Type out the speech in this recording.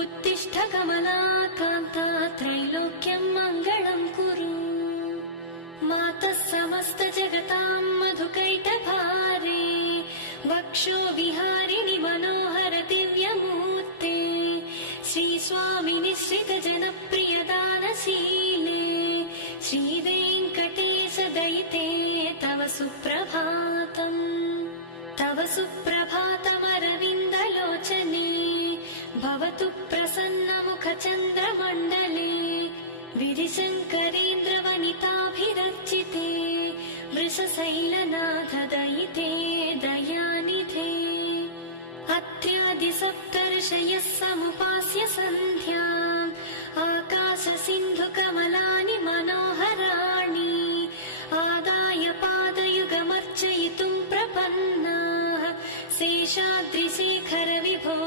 उत्तिष्ठ कमलाकान्ता त्रैलोक्यं मङ्गलं कुरु। मातः समस्त जगतां मधुकैटभारे वक्षो विहारिणि मनोहर दिव्यमूर्ते श्रीस्वामि निश्रित जनप्रिय दानशीले श्रीवेङ्कटेश दयिते तव सुप्रभातम्। तव सुप्रभातमरविन्दलोचने भवतु प्रसन्नमुखचन्द्रमण्डले विधिशङ्करेन्द्रवनिताभिरर्चिते वृषशैलनाथदयिते दयानिधे। अत्र्यादिसप्तर्षयः समुपास्य सन्ध्याम् आकाशसिन्धुकमलानि मनोहराणि आदाय पादयुगमर्चयितुं प्रपन्नाः शेषाद्रिशेखर विभो